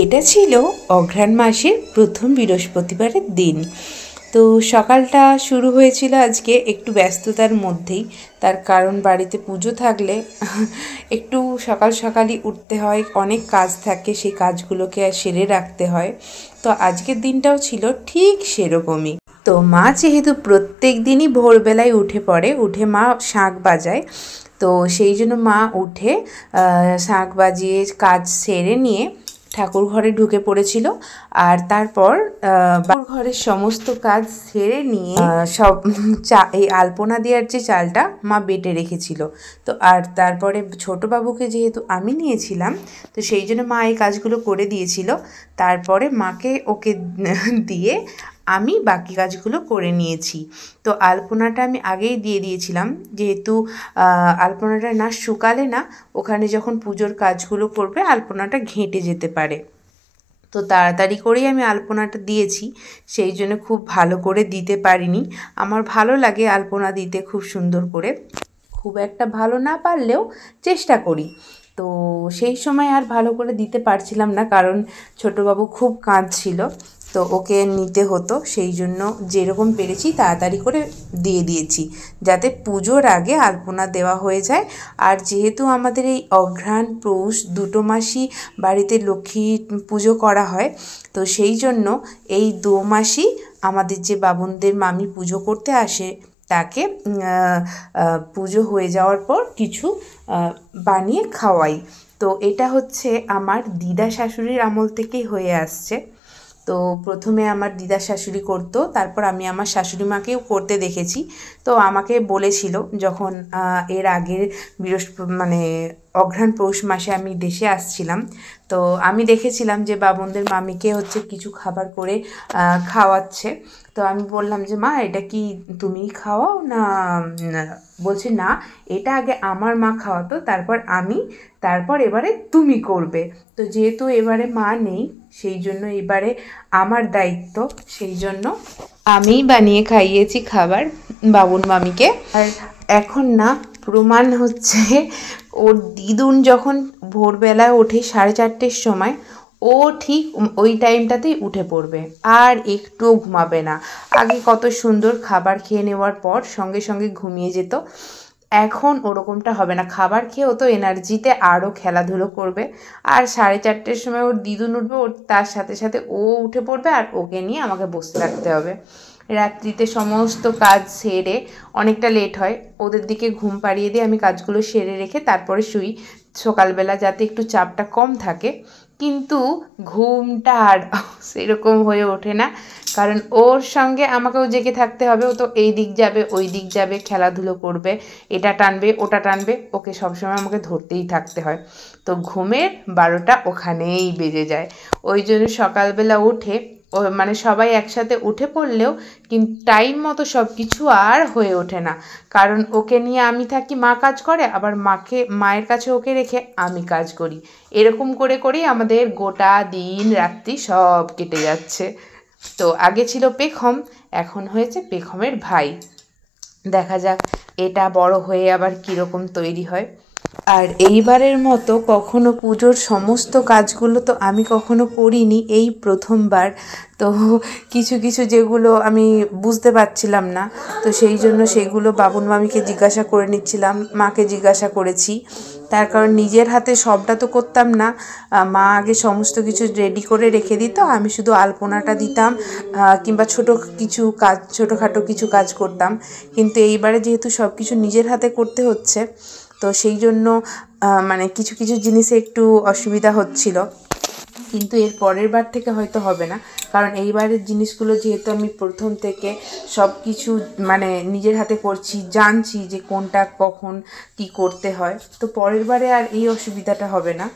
এটা ছিল অঘ্রাণ মাসের প্রথম বৃহস্পতিবারের দিন। তো সকালটা শুরু হয়েছিল আজকে একটু ব্যস্ততার মধ্যেই, তার কারণ বাড়িতে পুজো থাকলে একটু সকাল সকালই উঠতে হয়, অনেক কাজ থাকে, সেই কাজগুলোকে সেরে রাখতে হয়। তো আজকের দিনটাও ছিল ঠিক সেরকমই। তো মা যেহেতু প্রত্যেক দিনই ভোরবেলায় উঠে পড়ে, উঠে মা শাঁখ বাজায়, তো সেই জন্য মা উঠে শাঁখ বাজিয়ে কাজ সেরে নিয়ে ঠাকুর ঘরে ঢুকে পড়েছিল। আর তারপর ঘরের সমস্ত কাজ সেরে নিয়ে সব এই আলপনা দেওয়ার যে চালটা মা বেটে রেখেছিল। তো আর তারপরে ছোটো বাবুকে যেহেতু আমি নিয়েছিলাম, তো সেই জন্য মা এই কাজগুলো করে দিয়েছিল। তারপরে মাকে ওকে দিয়ে আমি বাকি কাজগুলো করে নিয়েছি। তো আলপনাটা আমি আগেই দিয়ে দিয়েছিলাম, যেহেতু আলপনাটা না শুকালে না ওখানে যখন পুজোর কাজগুলো করবে আলপনাটা ঘেঁটে যেতে পারে। তো তাড়াতাড়ি করেই আমি আলপনাটা দিয়েছি, সেই জন্য খুব ভালো করে দিতে পারিনি। আমার ভালো লাগে আলপনা দিতে খুব সুন্দর করে, খুব একটা ভালো না পারলেও চেষ্টা করি। তো সেই সময় আর ভালো করে দিতে পারছিলাম না, কারণ ছোটোবাবু খুব কাঁদছিল, তো ওকে নিতে হতো, সেই জন্য যেরকম পেরেছি তাড়াতাড়ি করে দিয়ে দিয়েছি, যাতে পুজোর আগে আলপনা দেওয়া হয়ে যায়। আর যেহেতু আমাদের এই অঘ্রাণ পৌষ দুটো মাসই বাড়িতে লক্ষ্মী পুজো করা হয়, তো সেই জন্য এই 2 মাসই আমাদের যে বামুনদের মামি পুজো করতে আসে তাকে পুজো হয়ে যাওয়ার পর কিছু বানিয়ে খাওয়াই। তো এটা হচ্ছে আমার দিদা শাশুড়ির আমল থেকেই হয়ে আসছে। তো প্রথমে আমার দিদা শাশুড়ি করতো, তারপর আমি আমার শাশুড়ি মাকেও করতে দেখেছি। তো আমাকে বলেছিল যখন এর আগের মানে অঘ্রাণ পৌষ মাসে আমি দেশে আসছিলাম, তো আমি দেখেছিলাম যে বামুনদের মামিকে হচ্ছে কিছু খাবার করে খাওয়াচ্ছে। তো আমি বললাম যে মা এটা কি তুমি খাওয়াও না? বলছে না, এটা আগে আমার মা খাওয়াতো, তারপর আমি, তারপর এবারে তুমি করবে। তো যেহেতু এবারে মা নেই, সেই জন্য এবারে আমার দায়িত্ব, সেই জন্য আমিই বানিয়ে খাইয়েছি খাবার বাবুন মামিকে। আর এখন না প্রমাণ হচ্ছে, ওর দিদুন যখন ভোরবেলায় ওঠে 4:30-র সময়, ও ঠিক ওই টাইমটাতেই উঠে পড়বে, আর একটুও ঘুমাবে না। আগে কত সুন্দর খাবার খেয়ে নেওয়ার পর সঙ্গে সঙ্গে ঘুমিয়ে যেত, এখন ওরকমটা হবে না। খাবার খেয়ে ও তো এনার্জিতে আরও খেলাধুলো করবে, আর 4:30-র সময় ওর দিদুন উঠবে, ওর তার সাথে সাথে ও উঠে পড়বে, আর ওকে নিয়ে আমাকে বসে থাকতে হবে। রাত্রিতে সমস্ত কাজ সেরে অনেকটা লেট হয়, ওদের দিকে ঘুম পাড়িয়ে দিয়ে আমি কাজগুলো সেরে রেখে তারপরে শুই, সকালবেলা যাতে একটু চাপটা কম থাকে। কিন্তু ঘুমটা আর সেরকম হয়ে ওঠে না, কারণ ওর সঙ্গে আমাকেও জেগে থাকতে হবে। ও তো এই দিক যাবে ওই দিক যাবে, খেলাধুলো করবে, এটা টানবে ওটা টানবে, ওকে সবসময় আমাকে ধরতেই থাকতে হয়। তো ঘুমের 12টা ওখানেই বেজে যায়। ওই জন্য সকালবেলা উঠে মানে সবাই একসাথে উঠে পড়লেও কিন্তু টাইম মতো সব কিছু আর হয়ে ওঠে না, কারণ ওকে নিয়ে আমি থাকি, মা কাজ করে, আবার মায়ের কাছে ওকে রেখে আমি কাজ করি। এরকম করে করেই আমাদের গোটা দিন রাত্রি সব কেটে যাচ্ছে। তো আগে ছিল পেখম, এখন হয়েছে পেখমের ভাই। দেখা যাক এটা বড় হয়ে আবার কীরকম তৈরি হয়। আর এইবারের মতো কখনো পুজোর সমস্ত কাজগুলো তো আমি কখনো করিনি, এই প্রথমবার। তো কিছু কিছু যেগুলো আমি বুঝতে পারছিলাম না, তো সেই জন্য সেগুলো বাবুন মামিকে জিজ্ঞাসা করে নিচ্ছিলাম, মাকে জিজ্ঞাসা করেছি। তার কারণ নিজের হাতে সবটা তো করতাম না, মা আগে সমস্ত কিছু রেডি করে রেখে দিত, আমি শুধু আলপনাটা দিতাম কিংবা ছোটোখাটো কিছু কাজ করতাম। কিন্তু এইবারে যেহেতু সব কিছু নিজের হাতে করতে হচ্ছে, তো সেই জন্য মানে কিছু কিছু জিনিসে একটু অসুবিধা হচ্ছিল। কিন্তু এর পরের বার থেকে হয়তো হবে না, কারণ এইবারের জিনিসগুলো যেহেতু আমি প্রথম থেকে সব কিছু মানে নিজের হাতে করছি, জানছি যে কোনটা কখন কি করতে হয়, তো পরের বারে আর এই অসুবিধাটা হবে না।